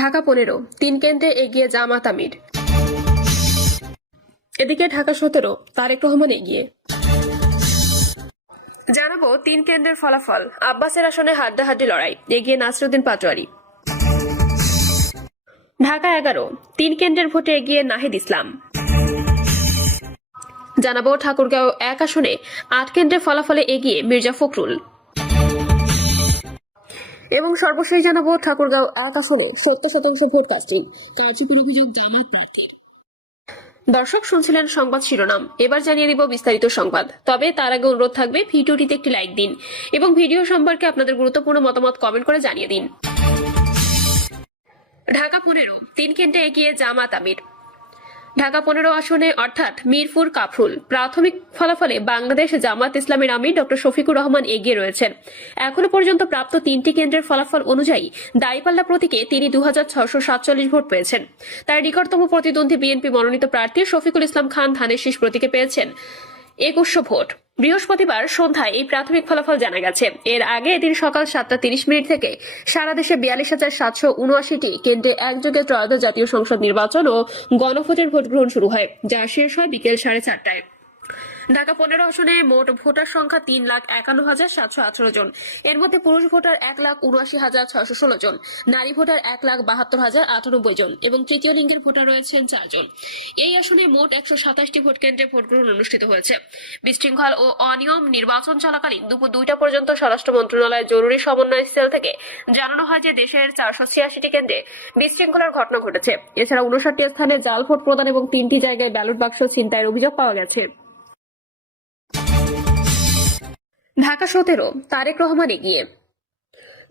ঢাকা 15 তিন কেন্দ্রে এগিয়ে জামাত আমির। এদিকে ঢাকা 17 তারেক রহমান এগিয়ে। জানাবো তিন কেন্দ্রের ফলাফল। আব্বাসের আসনে হাড্ডাহাড্ডি লড়াই, এগিয়ে নাসিরউদ্দিন পাটোয়ারি। ঢাকা 11 তিন কেন্দ্রের ভোটে এগিয়ে নাহিদ ইসলাম। জানাবো ঠাকুরগাঁও 1 আসনে 8 কেন্দ্রের ফলাফলে এগিয়ে মির্জা ফখরুল। এবং সর্বশেষ জানাবো ঠাকুরগাঁও 1 আসনে 70% ভোট কাস্টিং, কারচুপির অভিযোগ জামাত প্রার্থীর। দর্শক শুনছিলেন সংবাদ শিরোনাম, এবার জানিয়ে দিব বিস্তারিত সংবাদ। তবে তার আগে অনুরোধ থাকবে ভিডিওটিতে একটি লাইক দিন এবং ভিডিও সম্পর্কে আপনাদের গুরুত্বপূর্ণ মতামত কমেন্ট করে জানিয়ে দিন। ঢাকা 15 তিন কেন্দ্রে এগিয়ে জামাত আমির। ঢাকা 15 আসনে অর্থাৎ মিরপুর কাফরুল প্রাথমিক ফলাফলে বাংলাদেশ জামাত ইসলামের আমির ডক্টর শফিকুর রহমান এগিয়ে রয়েছেন। এখনো পর্যন্ত প্রাপ্ত 3টি কেন্দ্রের ফলাফল অনুযায়ী দাঁড়িপাল্লা প্রতীকে তিনি 2647 ভোট পেয়েছেন। তার নিকটতম প্রতিদ্বন্দ্বী বিএনপি মনোনীত প্রার্থী শফিকুল ইসলাম খান ধানের শীষ প্রতীকে পেয়েছেন 2100 ভোট। বৃহস্পতিবার সন্ধ্যায় এই প্রাথমিক ফলাফল জানা গেছে। এর আগে এদিন সকাল 7:30 থেকে সারা দেশে 42,779টি কেন্দ্রে একযোগে ত্রয়োদশ জাতীয় সংসদ নির্বাচন ও গণভোটের ভোট গ্রহণ শুরু হয়, যা শেষ হয় বিকেল 4:30টায়। ঢাকা 15 আসনে মোট ভোটার সংখ্যা 3,51,718 জন। এর মধ্যে পুরুষ ভোটার 1,79,616 জন, নারী ভোটার 1,72,098 জন এবং তৃতীয় লিঙ্গের ভোটার রয়েছেন 4 জন। এই আসনে মোট 127টি ভোট কেন্দ্রে ভোট গ্রহণ অনুষ্ঠিত হয়েছে। বিশৃঙ্খল ও অনিয়ম নির্বাচন চলাকালীন দুপুর 2টা পর্যন্ত স্বরাষ্ট্র মন্ত্রণালয়ের জরুরি সমন্বয় সেল থেকে জানানো হয় যে দেশের 486টি কেন্দ্রে বিশৃঙ্খলার ঘটনা ঘটেছে। এছাড়া 59টি স্থানে জাল ভোট প্রদান এবং 3টি জায়গায় ব্যালট বাক্স ছিনতাইয়ের অভিযোগ পাওয়া গেছে। ঢাকা 17 তারেক রহমান এগিয়ে।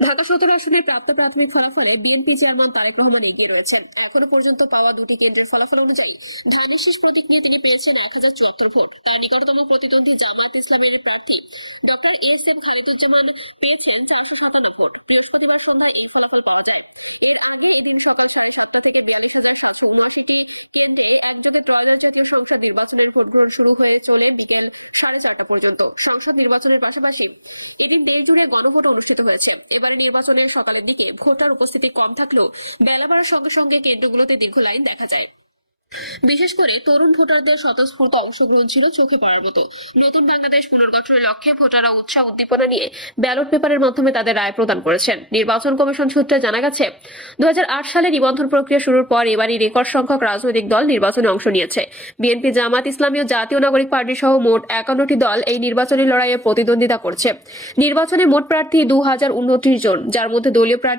ঢাকা 17 আসনে প্রাপ্ত প্রাথমিক ফলাফলে বিএনপি চেয়ারম্যান তারেক রহমান এগিয়ে রয়েছেন। এখনো পর্যন্ত পাওয়া 2টি কেন্দ্রের ফলাফল অনুযায়ী ধানের শীষ প্রতীক নিয়ে তিনি পেয়েছেন 1074 ভোট। তার নিকটতম প্রতিদ্বন্দ্বী জামাত ইসলামের প্রার্থী ডক্টর এস.এম. খালিদুজ্জামান পেয়েছেন 457 ভোট। বৃহস্পতিবার সন্ধ্যায় এই ফলাফল পাওয়া যায়। এর আগে এদিন সকাল 7:30 থেকে 42,779টি কেন্দ্রে একযোগে ত্রয়োদশ জাতীয় সংসদ নির্বাচনের ভোট গ্রহণ শুরু হয়ে চলে বিকেল 4:30 পর্যন্ত। সংসদ নির্বাচনের পাশাপাশি এদিন দেশ জুড়ে গণভোট অনুষ্ঠিত হয়েছে। এবারে নির্বাচনের সকালের দিকে ভোটার উপস্থিতি কম থাকলেও বেলা বাড়ার সঙ্গে সঙ্গে কেন্দ্রগুলোতে দীর্ঘ লাইন দেখা যায়। বিশেষ করে তরুণ ভোটারদের স্বতঃস্ফূর্ত অংশগ্রহণ ছিল চোখে পড়ার মতো। নতুন বাংলাদেশ পুনর্গঠনের লক্ষ্যে ভোটাররা উৎসাহ উদ্দীপনা নিয়ে ব্যালট পেপারের মাধ্যমে তাদের রায় প্রদান করেছেন। নির্বাচন কমিশন সূত্রে জানা গেছে, 2008 সালে নিবন্ধন প্রক্রিয়া শুরুর পর এবারই রেকর্ড সংখ্যক রাজনৈতিক দল নির্বাচনে অংশ নিয়েছে। বিএনপি, জামাত ইসলামী ও জাতীয় নাগরিক পার্টি সহ মোট 51টি দল এই নির্বাচনী লড়াইয়ে প্রতিদ্বন্দ্বিতা করছে। নির্বাচনে মোট প্রার্থী 2029 জন, যার মধ্যে দলীয় প্রার্থী